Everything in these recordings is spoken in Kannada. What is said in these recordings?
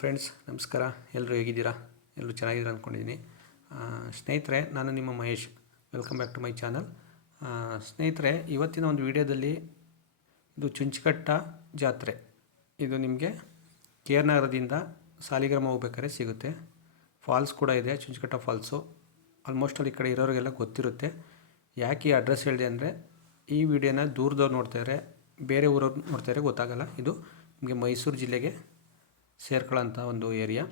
ಫ್ರೆಂಡ್ಸ್ ನಮಸ್ಕಾರ. ಎಲ್ಲರೂ ಹೇಗಿದ್ದೀರಾ? ಎಲ್ಲರೂ ಚೆನ್ನಾಗಿದ್ದೀರಾ ಅಂದ್ಕೊಂಡಿದ್ದೀನಿ ಸ್ನೇಹಿತರೆ, ನಾನು ನಿಮ್ಮ Mahesh. Welcome back to my channel ಸ್ನೇಹಿತರೆ, ಇವತ್ತಿನ ಒಂದು ವಿಡಿಯೋದಲ್ಲಿ ಇದು ಚುಂಚಕಟ್ಟ ಜಾತ್ರೆ. ಇದು ನಿಮಗೆ ಕೆ ನಗರದಿಂದ ಸಾಲಿಗ್ರಾಮ ಹೋಗ್ಬೇಕಾದ್ರೆ ಸಿಗುತ್ತೆ. ಫಾಲ್ಸ್ ಕೂಡ ಇದೆ, ಚುಂಚಕಟ್ಟ ಫಾಲ್ಸು ಆಲ್ಮೋಸ್ಟ್ ಅಲ್ಲಿ ಈ ಕಡೆ ಇರೋರಿಗೆಲ್ಲ ಗೊತ್ತಿರುತ್ತೆ. ಯಾಕೆ ಈ ಅಡ್ರೆಸ್ ಹೇಳಿದೆ ಅಂದರೆ, ಈ ವಿಡಿಯೋನ ದೂರದವ್ರು ನೋಡ್ತಾಯಿದ್ರೆ ಬೇರೆ ಊರವ್ರು ನೋಡ್ತಾಯಿದ್ರೆ ಗೊತ್ತಾಗಲ್ಲ. ಇದು ನಿಮಗೆ ಮೈಸೂರು ಜಿಲ್ಲೆಗೆ ಸೇರ್ಕೊಳ್ಳೋಂಥ ಒಂದು ಏರಿಯಾ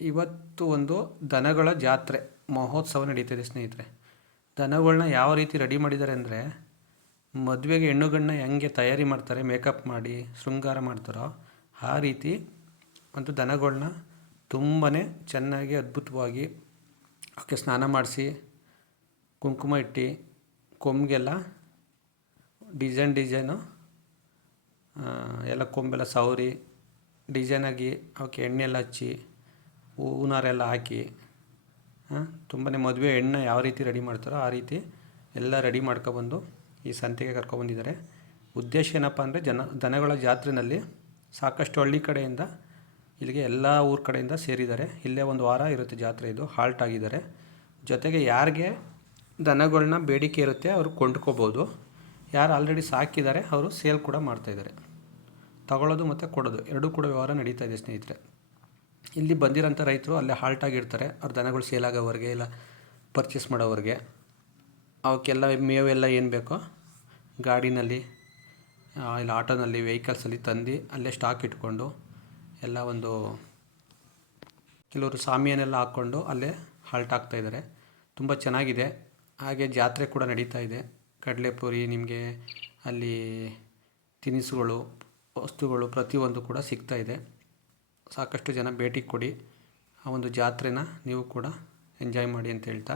ಇವತ್ತು ಒಂದು ದನಗಳ ಜಾತ್ರೆ, ಮಹೋತ್ಸವ ನಡೀತಿದೆ ಸ್ನೇಹಿತರೆ. ದನಗಳನ್ನ ಯಾವ ರೀತಿ ರೆಡಿ ಮಾಡಿದ್ದಾರೆ ಅಂದರೆ, ಮದುವೆಗೆ ಹೆಣ್ಣುಗಳನ್ನ ಹೆಂಗೆ ತಯಾರಿ ಮಾಡ್ತಾರೆ ಮೇಕಪ್ ಮಾಡಿ, ಶೃಂಗಾರ ಮಾಡ್ತಾರೋ, ಆ ರೀತಿ ಒಂದು ದನಗಳನ್ನ ತುಂಬಾ ಚೆನ್ನಾಗಿ ಅದ್ಭುತವಾಗಿ ಅವಕ್ಕೆ ಸ್ನಾನ ಮಾಡಿಸಿ, ಕುಂಕುಮ ಇಟ್ಟು, ಕೊಂಬಿಗೆಲ್ಲ ಡಿಸೈನ್ ಡಿಸೈನು ಎಲ್ಲ ಕೊಂಬೆಲ್ಲ ಸವರಿ ಡಿಸೈನಾಗಿ ಅವಕ್ಕೆ ಎಣ್ಣೆಲ್ಲ ಹಚ್ಚಿ ಹೂನಾರೆಲ್ಲ ಹಾಕಿ ತುಂಬಾ ಮದುವೆ ಎಣ್ಣೆ ಯಾವ ರೀತಿ ರೆಡಿ ಮಾಡ್ತಾರೋ ಆ ರೀತಿ ಎಲ್ಲ ರೆಡಿ ಮಾಡ್ಕೊಬಂದು ಈ ಸಂತೆಗೆ ಕರ್ಕೊಬಂದಿದ್ದಾರೆ. ಉದ್ದೇಶ ಏನಪ್ಪ ಅಂದರೆ ಜನ, ದನಗಳ ಜಾತ್ರೆಯಲ್ಲಿ ಸಾಕಷ್ಟು ಹಳ್ಳಿ ಕಡೆಯಿಂದ ಇಲ್ಲಿಗೆ ಎಲ್ಲ ಊರ ಕಡೆಯಿಂದ ಸೇರಿದ್ದಾರೆ. ಇಲ್ಲೇ ಒಂದು ವಾರ ಇರುತ್ತೆ ಜಾತ್ರೆ ಇದು ಹಾಲ್ಟ್ ಆಗಿದ್ದಾರೆ. ಜೊತೆಗೆ ಯಾರಿಗೆ ದನಗಳನ್ನ ಬೇಡಿಕೆ ಇರುತ್ತೆ ಅವರು ಕೊಂಡ್ಕೋಬೋದು. ಯಾರು ಆಲ್ರೆಡಿ ಸಾಕಿದ್ದಾರೆ, ಅವರು ಸೇಲ್ ಕೂಡ ಮಾಡ್ತಾಯಿದ್ದಾರೆ ತಗೊಳ್ಳೋದು ಮತ್ತು ಕೊಡೋದು. ಎರಡೂ ಕೂಡ ವ್ಯವಹಾರ ನಡೀತಾ ಇದೆ ಸ್ನೇಹಿತರೆ. ಇಲ್ಲಿ ಬಂದಿರೋಂಥ ರೈತರು ಅಲ್ಲೇ ಹಾಲ್ಟ್ ಆಗಿರ್ತಾರೆ. ಅವ್ರ ದನಗಳು ಸೇಲ್ ಆಗೋವ್ರಿಗೆ ಇಲ್ಲ ಪರ್ಚೇಸ್ ಮಾಡೋವರೆಗೆ. ಅವಕ್ಕೆಲ್ಲ ಮೇವೆಲ್ಲ ಏನು ಬೇಕೋ ಗಾಡಿನಲ್ಲಿ ಇಲ್ಲ ಆಟೋನಲ್ಲಿ ವೆಹಿಕಲ್ಸಲ್ಲಿ ತಂದು ಅಲ್ಲೇ ಸ್ಟಾಕ್ ಇಟ್ಕೊಂಡು ಎಲ್ಲ ಒಂದು ಕೆಲವರು ಸಾಮಿಯನ್ನೆಲ್ಲ ಹಾಕ್ಕೊಂಡು ಅಲ್ಲೇ ಹಾಲ್ಟ್ ಆಗ್ತಾ ಇದ್ದಾರೆ. ತುಂಬ ಚೆನ್ನಾಗಿದೆ. ಹಾಗೆ ಜಾತ್ರೆ ಕೂಡ ನಡೀತಾ ಇದೆ. ಕಡಲೆಪುರಿ ನಿಮಗೆ ಅಲ್ಲಿ ತಿನಿಸುಗಳು ವಸ್ತುಗಳು ಪ್ರತಿಯೊಂದು ಕೂಡ ಸಿಗ್ತಾ ಇದೆ. ಸಾಕಷ್ಟು ಜನ ಭೇಟಿ ಕೊಡಿ. ಆ ಒಂದು ಜಾತ್ರೆನ ನೀವು ಕೂಡ ಎಂಜಾಯ್ ಮಾಡಿ ಅಂತ ಹೇಳ್ತಾ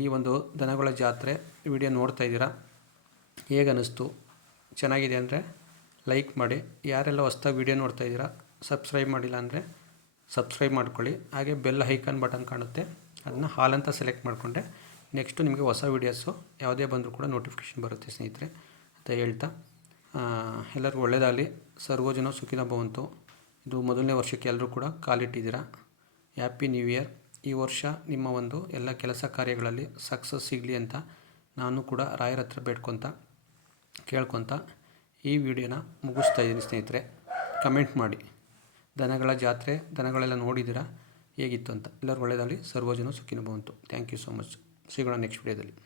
ಈ ಒಂದು ದನಗಳ ಜಾತ್ರೆ ವಿಡಿಯೋ ನೋಡ್ತಾ ಇದ್ದೀರಾ? ಹೇಗೆ ಅನ್ನಿಸ್ತು ಚೆನ್ನಾಗಿದೆ ಅಂದರೆ ಲೈಕ್ ಮಾಡಿ. ಯಾರೆಲ್ಲ ಹೊಸ್ದಾಗಿ ವಿಡಿಯೋ ನೋಡ್ತಾ ಇದ್ದೀರಾ ಸಬ್ಸ್ಕ್ರೈಬ್ ಮಾಡಿಲ್ಲ ಅಂದರೆ ಸಬ್ಸ್ಕ್ರೈಬ್ ಮಾಡ್ಕೊಳ್ಳಿ. ಹಾಗೆ ಬೆಲ್ ಐಕಾನ್ ಬಟನ್ ಕಾಣುತ್ತೆ. ಅದನ್ನ ಹಾಲ್ ಅಂತ ಸೆಲೆಕ್ಟ್ ಮಾಡಿಕೊಂಡ್ರೆ ನೆಕ್ಸ್ಟು ನಿಮಗೆ ಹೊಸ ವೀಡಿಯೋಸು ಯಾವುದೇ ಬಂದರೂ ಕೂಡ ನೋಟಿಫಿಕೇಷನ್ ಬರುತ್ತೆ ಸ್ನೇಹಿತರೆ ಅಂತ ಹೇಳ್ತಾ. ಎಲ್ಲರಿಗೂ ಒಳ್ಳೆಯದಾಗಲಿ ಸರ್ವೋಜನ ಸುಖಿನ ಭವಂತು. ಇದು ಮೊದಲನೇ ವರ್ಷಕ್ಕೆ ಎಲ್ಲರೂ ಕೂಡ ಕಾಲಿಟ್ಟಿದ್ದೀರಾ? Happy new year. ಈ ವರ್ಷ ನಿಮ್ಮ ಒಂದು ಎಲ್ಲ ಕೆಲಸ ಕಾರ್ಯಗಳಲ್ಲಿ ಸಕ್ಸಸ್ ಸಿಗಲಿ ಅಂತ ನಾನು ಕೂಡ ರಾಯರ ಹತ್ರ ಬೇಡ್ಕೊತ, ಕೇಳ್ಕೊತ ಈ ವಿಡಿಯೋನ ಮುಗಿಸ್ತಾ ಇದ್ದೀನಿ ಸ್ನೇಹಿತರೆ. ಕಮೆಂಟ್ ಮಾಡಿ. ದನಗಳ ಜಾತ್ರೆ, ದನಗಳೆಲ್ಲ ನೋಡಿದ್ದೀರಾ? ಹೇಗಿತ್ತು ಅಂತ. ಎಲ್ಲರೂ ಒಳ್ಳೆಯದಾಗಲಿ ಸರ್ವೋಜನ ಸುಖಿನ ಭವಂತು. Thank you so much. ಸಿಗೋಣ ನೆಕ್ಸ್ಟ್ ವಿಡಿಯೋದಲ್ಲಿ.